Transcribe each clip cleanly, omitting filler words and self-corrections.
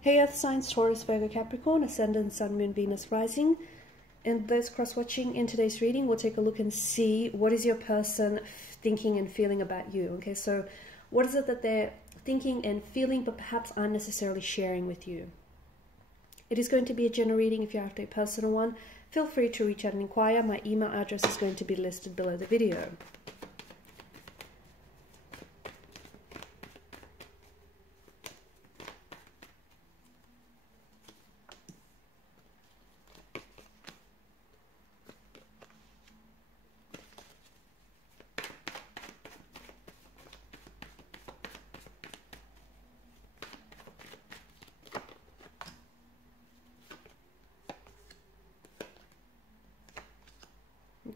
Hey Earth signs, Taurus, Virgo, Capricorn, Ascendant, Sun, Moon, Venus, Rising. And those cross-watching in today's reading, we'll take a look and see what is your person thinking and feeling about you. Okay, so what is it that they're thinking and feeling, but perhaps aren't necessarily sharing with you? It is going to be a general reading. If you're after a personal one, feel free to reach out and inquire. My email address is going to be listed below the video.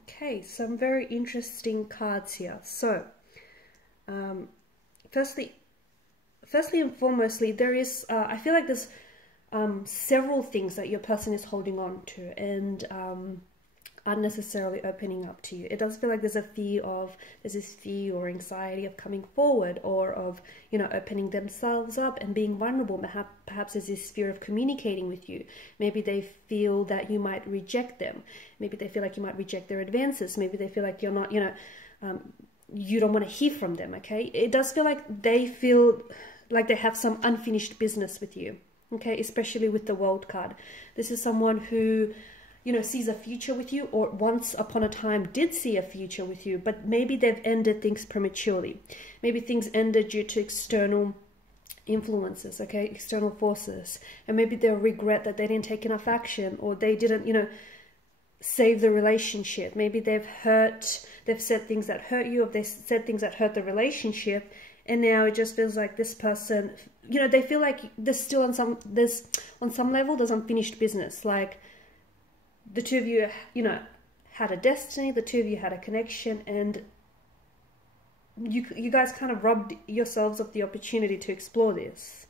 Okay, some very interesting cards here. So, firstly and foremostly, there is, I feel like there's several things that your person is holding on to and aren't necessarily opening up to you. It does feel like there's this fear or anxiety of coming forward, or of, you know, opening themselves up and being vulnerable. Perhaps there's this fear of communicating with you. Maybe they feel that you might reject them. Maybe they feel like you might reject their advances. Maybe they feel like you're not, you know, you don't want to hear from them, okay? It does feel like they feel like they have some unfinished business with you, okay? Especially with the World card. This is someone who, you know, sees a future with you, or once upon a time did see a future with you, but maybe they've ended things prematurely. Maybe things ended due to external influences, okay, external forces, and maybe they'll regret that they didn't take enough action, or they didn't, you know, save the relationship. Maybe they've said things that hurt you, or they said things that hurt the relationship, and now it just feels like this person, you know, they feel like there's still on some level there's unfinished business. Like, the two of you, you know, had a destiny, the two of you had a connection, and you guys kind of robbed yourselves of the opportunity to explore this.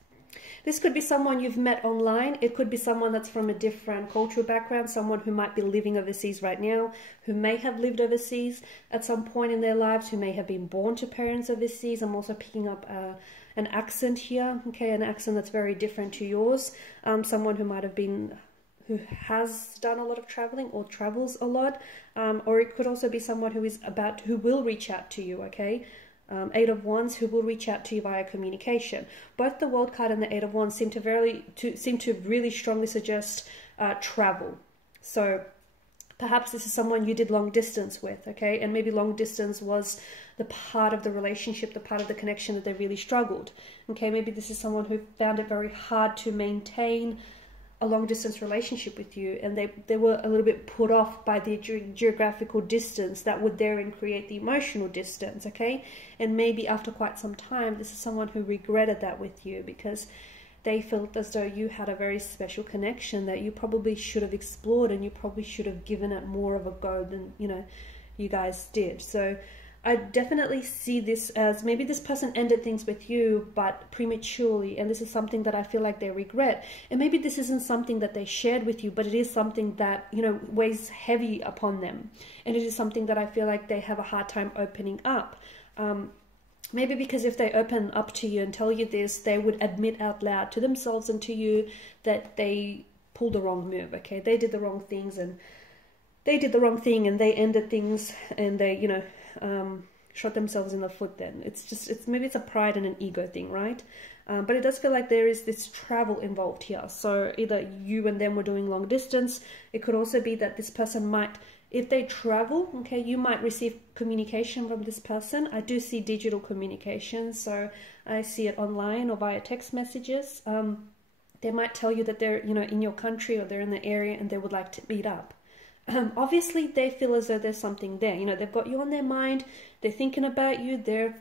This could be someone you've met online. It could be someone that's from a different cultural background, someone who might be living overseas right now, who may have lived overseas at some point in their lives, who may have been born to parents overseas. I'm also picking up an accent here, okay, an accent that's very different to yours. Someone who might have been, who has done a lot of traveling or travels a lot, or it could also be someone who will reach out to you, okay? Eight of Wands, who will reach out to you via communication. Both the World card and the Eight of Wands seem to really strongly suggest travel. So perhaps this is someone you did long distance with, okay? And maybe long distance was the part of the relationship, the part of the connection that they really struggled, okay? Maybe this is someone who found it very hard to maintain a long distance relationship with you, and they were a little bit put off by the geographical distance that would therein create the emotional distance, okay? And maybe after quite some time, this is someone who regretted that with you, because they felt as though you had a very special connection that you probably should have explored, and you probably should have given it more of a go than, you know, you guys did. So I definitely see this as maybe this person ended things with you, but prematurely, and this is something that I feel like they regret. And maybe this isn't something that they shared with you, but it is something that, you know, weighs heavy upon them, and it is something that I feel like they have a hard time opening up. Maybe because if they open up to you and tell you this, they would admit out loud to themselves and to you that they pulled the wrong move, okay? They did the wrong things, and they did the wrong thing, and they ended things, and they, you know, shot themselves in the foot. Then maybe it's a pride and an ego thing, right? But it does feel like there is this travel involved here. So either you and them were doing long distance. It could also be that this person might, if they travel, okay, you might receive communication from this person. I do see digital communication, so I see it online or via text messages. They might tell you that they're, you know, in your country, or they're in the area, and they would like to meet up. Obviously they feel as though there's something there, you know, they've got you on their mind, they're thinking about you, they're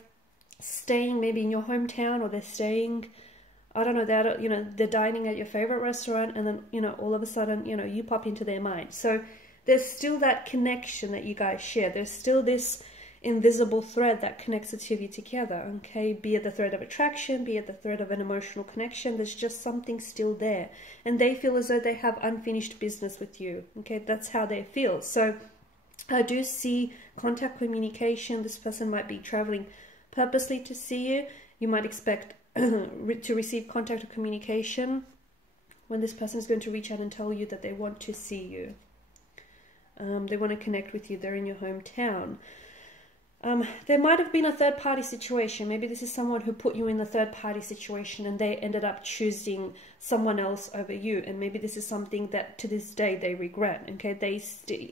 staying maybe in your hometown, or they're staying, I don't know, they're dining at your favorite restaurant, and then, you know, all of a sudden, you know, you pop into their mind. So there's still that connection that you guys share. There's still this invisible thread that connects the two of you together, okay? Be it the thread of attraction, be it the thread of an emotional connection, there's just something still there. And they feel as though they have unfinished business with you, okay? That's how they feel. So I do see contact, communication. This person might be traveling purposely to see you. You might expect to receive contact or communication when this person is going to reach out and tell you that they want to see you. They want to connect with you. They're in your hometown. There might have been a third-party situation. Maybe this is someone who put you in the third-party situation and they ended up choosing someone else over you. And maybe this is something that to this day they regret, okay?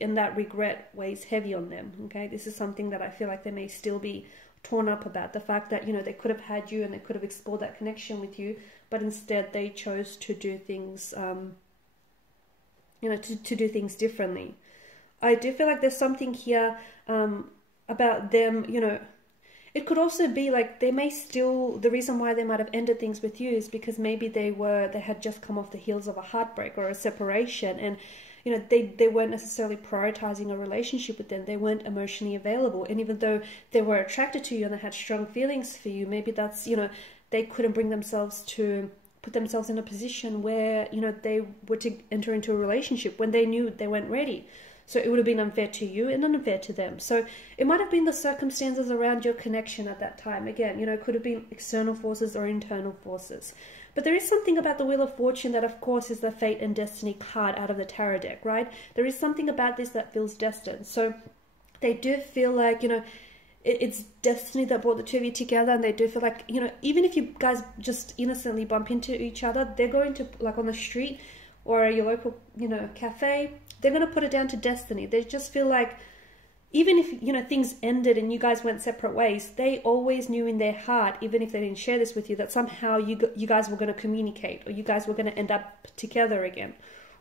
And that regret weighs heavy on them, okay? This is something that I feel like they may still be torn up about. The fact that, you know, they could have had you and they could have explored that connection with you, but instead they chose to do things, you know, to do things differently. I do feel like there's something here about them, you know, it could also be like they may still, the reason why they might have ended things with you is because maybe they had just come off the heels of a heartbreak or a separation, and, you know, they weren't necessarily prioritizing a relationship with them. They weren't emotionally available. And even though they were attracted to you and they had strong feelings for you, maybe that's, you know, they couldn't bring themselves to put themselves in a position where, you know, they were to enter into a relationship when they knew they weren't ready. So it would have been unfair to you and unfair to them. So it might have been the circumstances around your connection at that time. Again, you know, it could have been external forces or internal forces. But there is something about the Wheel of Fortune that, of course, is the fate and destiny card out of the tarot deck, right? There is something about this that feels destined. So they do feel like, you know, it's destiny that brought the two of you together, and they do feel like, you know, even if you guys just innocently bump into each other, they're going to, like on the street or your local, you know, cafe, they're going to put it down to destiny. They just feel like, even if, you know, things ended and you guys went separate ways, they always knew in their heart, even if they didn't share this with you, that somehow you guys were going to communicate, or you guys were going to end up together again,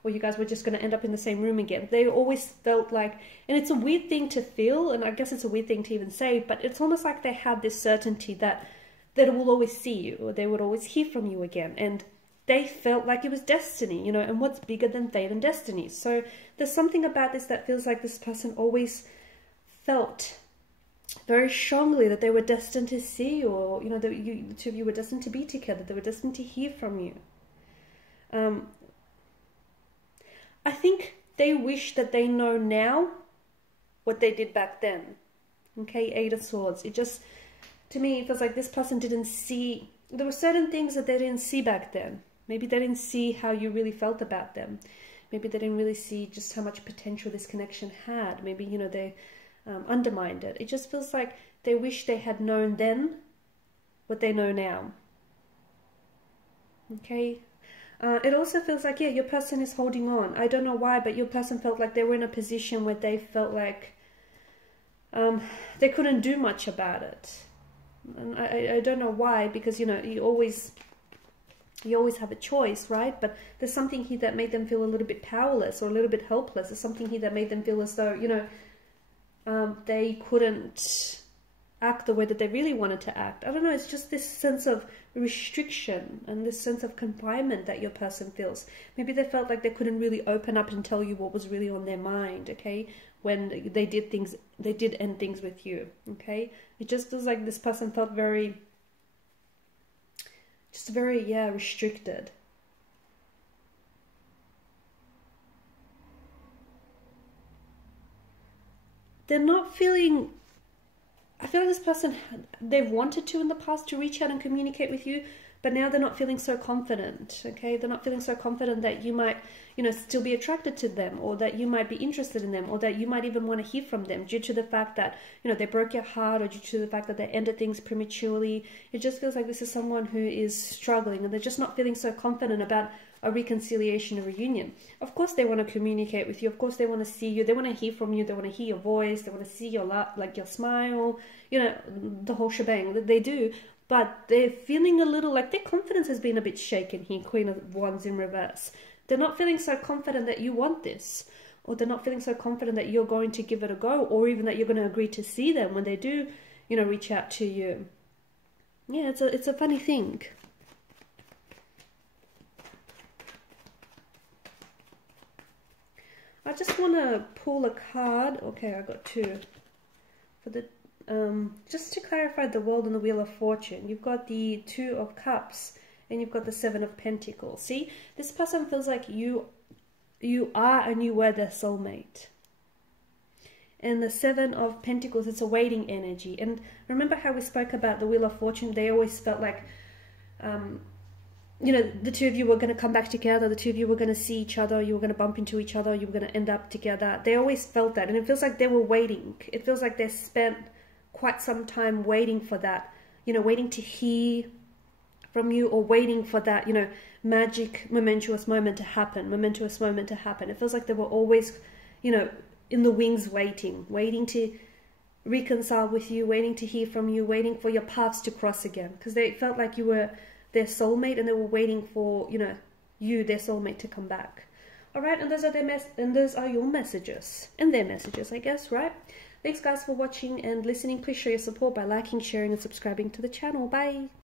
or you guys were just going to end up in the same room again. They always felt like, and it's a weird thing to feel, and I guess it's a weird thing to even say, but it's almost like they had this certainty that they will always see you, or they would always hear from you again. And they felt like it was destiny, you know, and what's bigger than fate and destiny? So there's something about this that feels like this person always felt very strongly that they were destined to see you, or, you know, that the two of you were destined to be together. They were destined to hear from you. I think they wish that they know now what they did back then. Okay, Eight of Swords. It just, to me, it feels like this person didn't see, there were certain things that they didn't see back then. Maybe they didn't see how you really felt about them. Maybe they didn't really see just how much potential this connection had. Maybe, you know, they undermined it. It just feels like they wish they had known then what they know now. Okay? It also feels like, yeah, your person is holding on. I don't know why, but your person felt like they were in a position where they felt like they couldn't do much about it. And I don't know why, because, you know, you always have a choice, right? But there's something here that made them feel a little bit powerless or a little bit helpless. There's something here that made them feel as though, you know, they couldn't act the way that they really wanted to act. I don't know, it's just this sense of restriction and this sense of confinement that your person feels. Maybe they felt like they couldn't really open up and tell you what was really on their mind, okay? When they did end things with you, okay? It just feels like this person felt very, yeah, restricted. They're not feeling, I feel like this person, they've wanted to in the past to reach out and communicate with you, but now they're not feeling so confident, okay? They're not feeling so confident that you might, you know, still be attracted to them, or that you might be interested in them, or that you might even want to hear from them due to the fact that, you know, they broke your heart, or due to the fact that they ended things prematurely. It just feels like this is someone who is struggling, and they're just not feeling so confident about a reconciliation or reunion. Of course they want to communicate with you. Of course they want to see you. They want to hear from you. They want to hear your voice. They want to see your like your smile, you know, the whole shebang. They do. But they're feeling a little like their confidence has been a bit shaken here, Queen of Wands in reverse. They're not feeling so confident that you want this, or they're not feeling so confident that you're going to give it a go, or even that you're going to agree to see them when they do, you know, reach out to you. Yeah, it's a funny thing. I just want to pull a card. Okay, I got two. For the just to clarify the World and the Wheel of Fortune, you've got the Two of Cups and you've got the Seven of Pentacles. See, this person feels like you are and you were their soulmate. And the Seven of Pentacles, it's a waiting energy. And remember how we spoke about the Wheel of Fortune? They always felt like you know, the two of you were going to come back together, the two of you were going to see each other, you were going to bump into each other, you were going to end up together. They always felt that, and it feels like they were waiting. It feels like they spent quite some time waiting for that, you know, waiting to hear from you, or waiting for that, you know, magic, momentous moment to happen, It feels like they were always, you know, in the wings waiting to reconcile with you, waiting to hear from you, waiting for your paths to cross again, because they felt like you were their soulmate, and they were waiting for, you know, you, their soulmate, to come back. All right, and those are your messages, and their messages, I guess, right? Thanks guys for watching and listening. Please show your support by liking, sharing, and subscribing to the channel. Bye.